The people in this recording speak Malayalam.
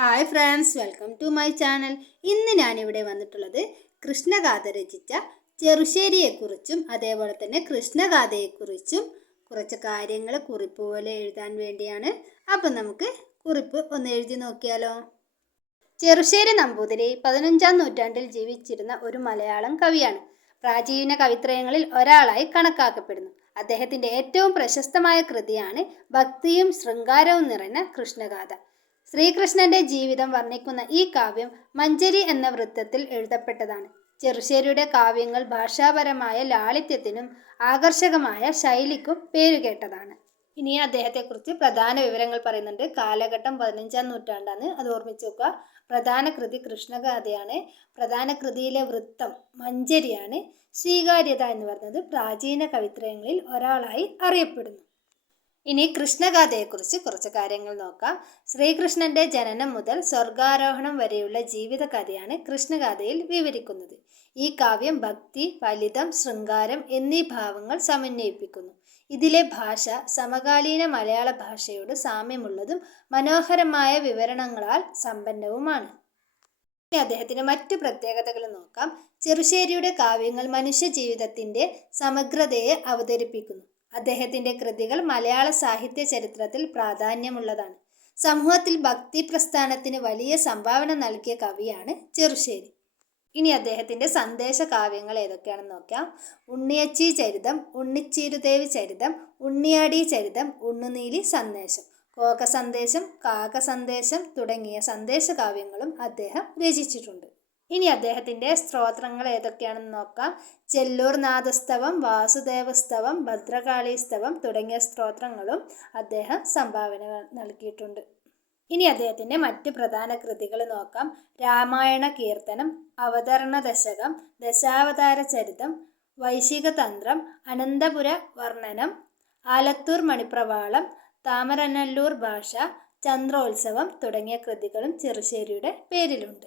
Hi friends welcome to my channel ഇന്ന് ഞാനിവിടെ വന്നിട്ടുള്ളത് കൃഷ്ണഗാഥ രചിച്ച ചെറുശ്ശേരിയെക്കുറിച്ചും അതേപോലെ തന്നെ കൃഷ്ണഗാഥയെക്കുറിച്ചും കുറച്ച് കാര്യങ്ങൾ കുറിപ്പ് പോലെ എഴുതാൻ വേണ്ടിയാണ്. അപ്പം നമുക്ക് കുറിപ്പ് ഒന്ന് എഴുതി നോക്കിയാലോ? ചെറുശ്ശേരി നമ്പൂതിരി പതിനഞ്ചാം നൂറ്റാണ്ടിൽ ജീവിച്ചിരുന്ന ഒരു മലയാളം കവിയാണ്. പ്രാചീന കവിത്രയങ്ങളിൽ ഒരാളായി കണക്കാക്കപ്പെടുന്നു. അദ്ദേഹത്തിന്റെ ഏറ്റവും പ്രശസ്തമായ കൃതിയാണ് ഭക്തിയും ശൃംഗാരവും നിറഞ്ഞ കൃഷ്ണഗാഥ. ശ്രീകൃഷ്ണന്റെ ജീവിതം വർണിക്കുന്ന ഈ കാവ്യം മഞ്ചരി എന്ന വൃത്തത്തിൽ എഴുതപ്പെട്ടതാണ്. ചെറുശ്ശേരിയുടെ കാവ്യങ്ങൾ ഭാഷാപരമായ ലാളിത്യത്തിനും ആകർഷകമായ ശൈലിക്കും പേരുകേട്ടതാണ്. ഇനി അദ്ദേഹത്തെക്കുറിച്ച് പ്രധാന വിവരങ്ങൾ പറയുന്നുണ്ട്. കാലഘട്ടം പതിനഞ്ചാം നൂറ്റാണ്ടാണ്. അത് ഓർമ്മിച്ച് നോക്കുക പ്രധാന കൃതി കൃഷ്ണഗാഥയാണ്. പ്രധാന കൃതിയിലെ വൃത്തം മഞ്ചരിയാണ്. സ്വീകാര്യത എന്ന് പറയുന്നത് പ്രാചീന കവിത്രയങ്ങളിൽ ഒരാളായി അറിയപ്പെടുന്നു. ഇനി കൃഷ്ണഗാഥയെക്കുറിച്ച് കുറച്ച് കാര്യങ്ങൾ നോക്കാം. ശ്രീകൃഷ്ണന്റെ ജനനം മുതൽ സ്വർഗാരോഹണം വരെയുള്ള ജീവിത കഥയാണ് കൃഷ്ണഗാഥയിൽ വിവരിക്കുന്നത്. ഈ കാവ്യം ഭക്തി ഫലിതം ശൃംഗാരം എന്നീ ഭാവങ്ങൾ സമന്വയിപ്പിക്കുന്നു. ഇതിലെ ഭാഷ സമകാലീന മലയാള ഭാഷയോട് സാമ്യമുള്ളതും മനോഹരമായ വിവരണങ്ങളാൽ സമ്പന്നവുമാണ്. ഇനി മറ്റു പ്രത്യേകതകൾ നോക്കാം. ചെറുശ്ശേരിയുടെ കാവ്യങ്ങൾ മനുഷ്യ സമഗ്രതയെ അവതരിപ്പിക്കുന്നു. അദ്ദേഹത്തിന്റെ കൃതികൾ മലയാള സാഹിത്യ ചരിത്രത്തിൽ പ്രാധാന്യമുള്ളതാണ്. സമൂഹത്തിൽ ഭക്തി പ്രസ്ഥാനത്തിന് വലിയ സംഭാവന നൽകിയ കവിയാണ് ചെറുശ്ശേരി. ഇനി അദ്ദേഹത്തിന്റെ സന്ദേശ കാവ്യങ്ങൾ ഏതൊക്കെയാണെന്ന് നോക്കാം. ഉണ്ണിയച്ചി ചരിതം ഉണ്ണിച്ചീരുദേവി ചരിതം ഉണ്ണിയാടി ചരിതം ഉണ്ണുനീലി സന്ദേശം കോക സന്ദേശം കാക സന്ദേശം തുടങ്ങിയ സന്ദേശ കാവ്യങ്ങളും അദ്ദേഹം രചിച്ചിട്ടുണ്ട്. ഇനി അദ്ദേഹത്തിന്റെ സ്ത്രോത്രങ്ങൾ ഏതൊക്കെയാണെന്ന് നോക്കാം. ചെല്ലൂർ നാദസ്തവം വാസുദേവസ്തവം ഭദ്രകാളീസ്തവം തുടങ്ങിയ സ്ത്രോത്രങ്ങളും അദ്ദേഹം സംഭാവന നൽകിയിട്ടുണ്ട്. ഇനി അദ്ദേഹത്തിന്റെ മറ്റ് പ്രധാന കൃതികൾ നോക്കാം. രാമായണ കീർത്തനം അവതരണ ദശകം ദശാവതാര ചരിതം വൈശികതന്ത്രം അനന്തപുര വർണനം ആലത്തൂർ മണിപ്രവാളം താമരനല്ലൂർ ഭാഷ ചന്ദ്രോത്സവം തുടങ്ങിയ കൃതികളും ചെറുശ്ശേരിയുടെ പേരിലുണ്ട്.